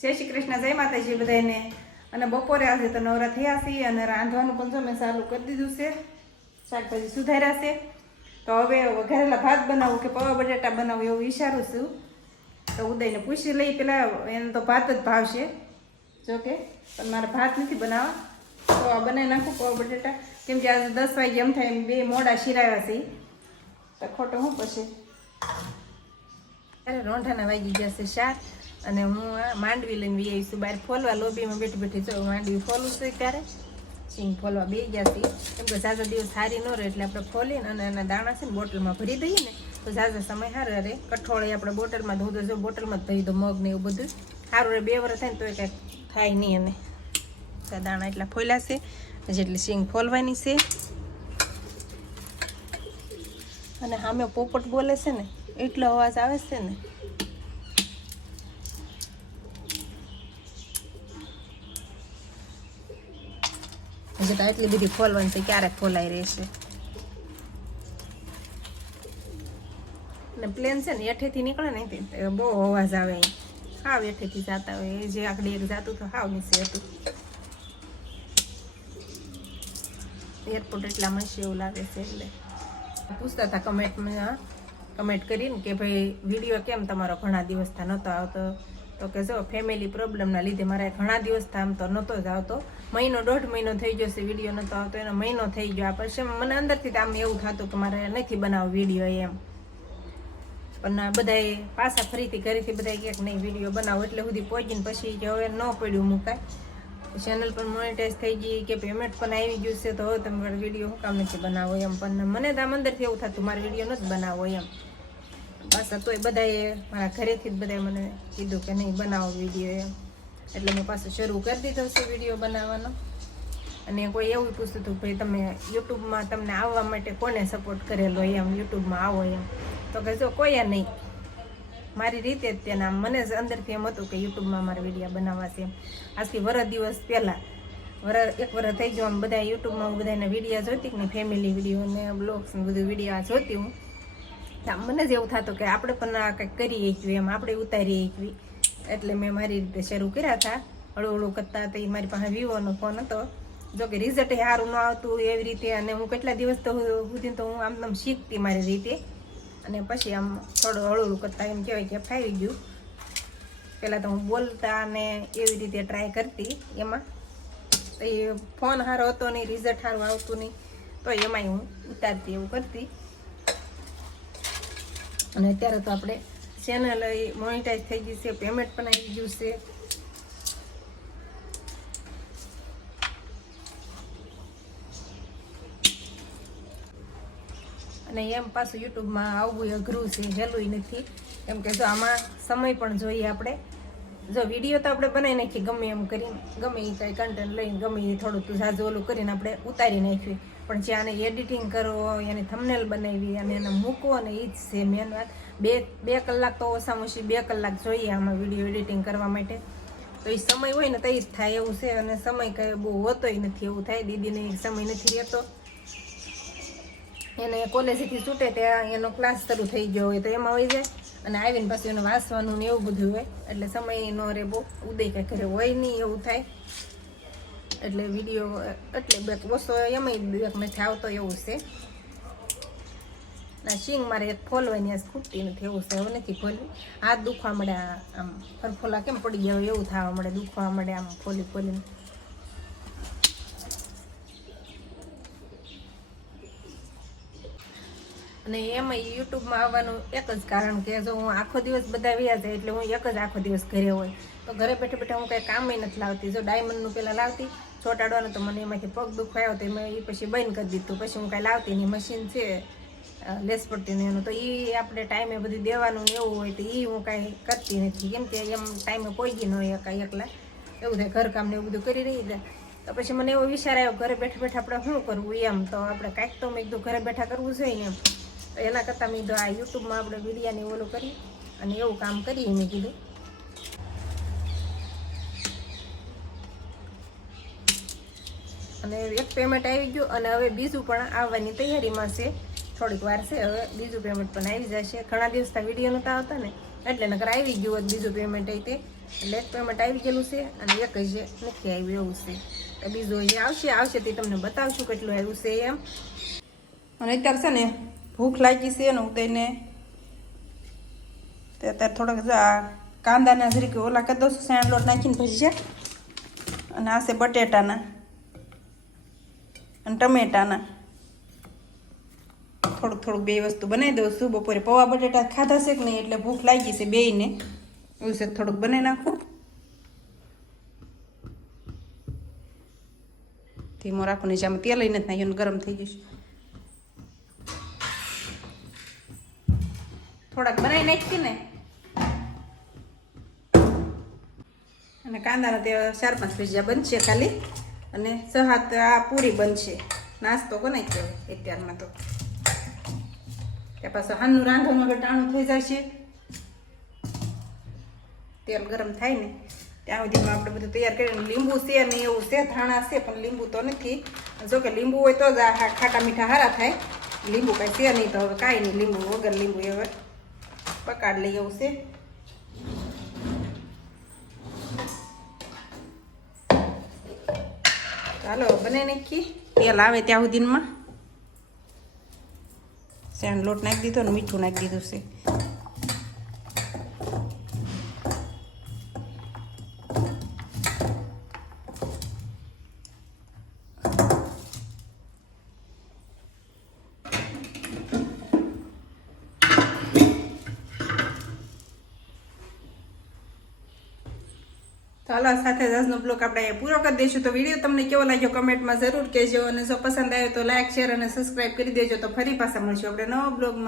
જય શ્રી કૃષ્ણ, જય માતાજી બધાને અને બપોરે આજે તો નવરા થયા છીએ અને રાંધવાનું પણ મેં ચાલુ કરી દીધું છે. શાકભાજી સુધાર્યા છે. તો હવે વઘારેલા ભાત બનાવું કે પૌવા બટાટા બનાવું એવું વિચારું છું. તો ઉદયને પૂછી લઈ, પેલા એને તો ભાત જ ભાવશે. જોકે, પણ મારે ભાત નથી બનાવવા. તો આ બનાવી નાખું, પૌવા બટાટા. કેમ કે આજે દસ વાગે એમ થાય બે મોડા શિરાવ્યા છે. તો ખોટું હું પછી? અરે રોંઢાના વાગી ગયા છે શાક. અને હું માંડવી લઈને વી આવીશું બહાર ફોલવા લોબીમાં બેઠી બેઠી જો માંડવી ફોલું છું ત્યારે સિંગ ફોલવા બે ગયા છે કેમ કે ઝાઝા દિવસ સારી ન રહે એટલે આપણે ફોલીને અને એના દાણા છે ને બોટલમાં ભરી દઈએ ને, તો ઝાઝા સમય સારો રહે. કઠોળ આપણે બોટલમાં ધોધો જો બોટલમાં જ ભરી દો, મગ ને એવું બધું. સારું રહે, બે વર્ષ થાય ને તો કાંઈ થાય નહીં અને દાણા એટલા ફોલ્યા છે. જેટલી સિંગ ફોલવાની છે. અને સામે પોપટ બોલે છે ને, એટલો અવાજ આવે છે ને હજી તો આટલી બધી ફોલવાની છે, ક્યારેક ફોલાઈ રહેશે. ને પ્લેન છે ને, એઠેથી નીકળે ને બહુ અવાજ આવે હાવ એઠેથી જતા હોય જે આગળ એક જાતું તો હાવ નીચે હતું. એરપોર્ટ એટલા મસ્ત એવું લાગે છે એટલે. પૂછતા હતા કમેન્ટમાં કમેન્ટ કરીને કે ભાઈ વીડિયો કેમ તમારો ઘણા દિવસથી નહોતો આવતો? તો કે જો ફેમિલી પ્રોબ્લેમના લીધે મારે ઘણા દિવસ આમ તો નહોતો જ આવતો. મહિનો દોઢ મહિનો થઈ ગયો છે વીડિયો નહોતો આવતો, એનો મહિનો થઈ ગયો. આ પછી મને અંદરથી આમ એવું થતું કે મારે નથી બનાવવો વીડિયો એમ. પણ બધાએ પાછા ફરીથી ઘરેથી બધાએ ક્યાંક નહીં વીડિયો બનાવો એટલે સુધી પહોંચીને પછી કે હવે ન પડ્યું મુકાય. ચેનલ પણ મોનેટાઈઝ થઈ ગઈ, કે પેમેન્ટ પણ આવી ગયું છે, તો હવે તમે વીડિયો હું કામ નથી બનાવો એમ. પણ મને તો આમ અંદરથી એવું થતું મારે વીડિયો નથી બનાવો એમ. પાછા તોય બધાએ મારા ઘરેથી જ બધાએ મને કીધું કે નહીં, બનાવો વીડિયો એમ. એટલે મેં પાછું શરૂ કરી દીધો છે વીડિયો બનાવવાનો. અને કોઈ એવું પૂછતું હતું ભાઈ તમે યુટ્યુબમાં તમને આવવા માટે કોને સપોર્ટ કરેલો એમ, યુટ્યુબમાં આવો એમ. તો કે જો કોઈએ નહીં. મારી રીતે જ તેના મને જ અંદરથી એમ હતું કે યુટ્યુબમાં મારે વીડિયો બનાવવા એમ. આજથી વરસ દિવસ પહેલાં, વર એક વરસ થઈ ગયો આમ બધા યુટ્યુબમાં હું બધાને વીડિયો જોતી નહીં ફેમિલી વીડિયો ને બ્લોગ્સ ને બધું વીડિયો જોતી હું. મને જ એવું થતું કે આપણે પણ આ કંઈક કરી શકીએ એમ, આપણે ઉતારી શકીએ એટલે મેં મારી રીતે શરૂ કર્યા હતા હળવું હળવું કરતા એ મારી પાસે વિવોનો ફોન હતો. જો કે રિઝલ્ટ સારું ન આવતું એવી રીતે, અને હું કેટલા દિવસ તો સુધી તો હું આમ આમ શીખતી મારી રીતે. અને પછી આમ થોડું હળવું હળવું કરતા એમ કહેવાય કે ફાવી ગયું. પહેલાં તો હું બોલતા અને એવી રીતે ટ્રાય કરતી એમાં. તો એ ફોન સારો હતો નહીં રિઝલ્ટ સારું આવતું નહીં, તો એમાંય હું ઉતારતી, એવું કરતી. અને અત્યારે તો આપણે ચેનલ મોનિટાઈઝ થઈ ગઈ છે પેમેન્ટ પણ આવી ગયું છે. અને એમ પાછું યુટ્યુબમાં આવવું અઘરું છે હેલું નથી. કેમ કે જો આમાં સમય પણ જોઈએ આપણે. જો વીડિયો તો આપણે બનાવી નાખીએ ગમે એમ કરીને, ગમે એ કાંઈ કન્ટેન્ટ લઈને, ગમે એ થોડું તું ઝાઝુ ઓલું કરીને આપણે ઉતારી નાખીએ. પણ જે આને એડિટિંગ કરવો એની થંબનેલ બનાવી અને એને મૂકવો અને એ જ છે મેન વાત બે બે કલાક તો ઓછામાં ઓછી બે કલાક જોઈએ આમાં વીડિયો એડિટિંગ કરવા માટે. તો એ સમય હોય ને તો જ થાય એવું છે અને સમય કંઈ બહુ હોતોય નથી એવું થાય. દીદીને સમય નથી રહેતો. એને કોલેજથી છૂટે ત્યાં એનો ક્લાસ શરૂ થઈ ગયો હોય તો એમાં હોય જાય. અને આવીને પછી એને વાંચવાનું ને એવું બધું હોય. એટલે સમય નો રે બહુ. ઉદય કાંઈ ઘરે હોય નહીં એવું થાય. એટલે વીડિયો એટલે બે ઓછો એમાંય બેક નથી આવતો એવું છે. ના શીંગ મારે એક ફોલવાની ખૂટતી નથી, એવું છે હવે નથી ફોલવી હાથ દુખવા મળે આમ ફરફોલા કેમ પડી ગયા હોય એવું થવા મળે, દુખવા મળે આમ ફોલી ફોલીને અને એમાં યુટ્યુબમાં આવવાનું એક જ કારણ કે જો હું આખો દિવસ બધા વ્યા જાય એટલે હું એક જ આખો દિવસ ઘરે હોય. તો ઘરે બેઠા બેઠા હું કાંઈ કામય નથી લાવતી. જો ડાયમંડનું પહેલાં લાવતી ચોટાડવાનું તો મને એમાંથી પગ દુખાયો તો મેં એ પછી બંધ કરી દીધું. પછી હું કાંઈ લાવતી નહીં, મશીન છે લેસ પટ્ટીનું એનું. તો એ આપણે ટાઈમે બધું દેવાનું એવું હોય તો એ હું કાંઈ કરતી નથી. કેમ કે એમ ટાઈમે પહોંચી ન હોય કાંઈ એકલા. એવું થાય, ઘરકામ ને એવું બધું કરી રહી જાય. તો પછી મને એવો વિચાર આવ્યો, ઘરે બેઠા બેઠા આપણે શું કરવું એમ? તો આપણે કાંઈક તો મેં કીધું, ઘરે બેઠા કરવું જોઈએ એમ. એના કરતાં મેં કીધું, આ યુટ્યુબમાં આપણે વિડીયાને ઓલું કરી અને એવું કામ કરીએ મેં કીધું. અને એક પેમેન્ટ આવી ગયું અને હવે બીજું પણ આવવાની તૈયારીમાં છે. થોડીક વાર છે, હવે બીજું પેમેન્ટ પણ આવી જશે. ઘણા દિવસના વીડિયો નહોતા આવતા ને, એટલે નકર આવી ગયું હોત બીજું પેમેન્ટ એ તે. એટલે એક પેમેન્ટ આવી ગયેલું છે અને એક જે નથી આવ્યું એવું છે. તો બીજું જે આવશે આવશે તે તમને બતાવશું કેટલું આવ્યું છે એમ. અને અત્યારે છે ને, ભૂખ લાગી છે ને, હું તેને તે અત્યારે થોડાક કાંદાના જરીકે ઓલા કરી દઉં છું લોટ નાખીને ભજીયા અને આ છે બટેટાના. અને ટમેટાના. થોડુંક થોડુંક બે વસ્તુ બનાવી દઉં છું. બપોરે પૌવા બટેટા ખાધા છે કે નહીં એટલે ભૂખ લાગી છે બેયને. એવું છે, થોડુંક બનાવી નાખું. ધીમો રાખું ને જેમાં તેલ નથી નાખ્યું ગરમ થઈ ગયું થોડાક બનાવી નાખી ને. અને કાંદાના તે ચાર પાંચ ભજીયા બનશે ખાલી. અને સહાત આ પૂરી બનશે. નાસ્તો કોને કહેવાય? અત્યારમાં તો. ત્યાં પાછું હાનનું રાંધવાનું ઘટાણું ટાણું થઈ જશે. તેલ ગરમ થાય ને, ત્યાં સુધીમાં આપણે બધું તૈયાર કરીને લીંબુ છે ને એવું છે, ધાણા છે, પણ લીંબુ તો નથી. જો કે લીંબુ હોય તો જ આ ખાટા મીઠા સારા થાય. લીંબુ કાંઈ છે નહીં, તો હવે કાંઈ નહીં. લીંબુ વગર લીંબુ હવે પકાડ લઈ એવું છે. ચાલો બને નાખી. તેલ આવે ત્યાં સુધીમાં. શેણ લોટ નાખી દીધો ને મીઠું નાખી દીધું છે. ચાલો સાથે જ આજનો બ્લોગ આપણે અહીંયા પૂરો કરી દઈશું. તો વીડિયો તમને કેવો લાગ્યો કમેન્ટમાં જરૂર કહેજો અને જો પસંદ આવ્યો તો લાઇક શેર અને સબસ્ક્રાઈબ કરી દેજો. તો ફરી પાછા મળશું આપણે નવા બ્લોગમાં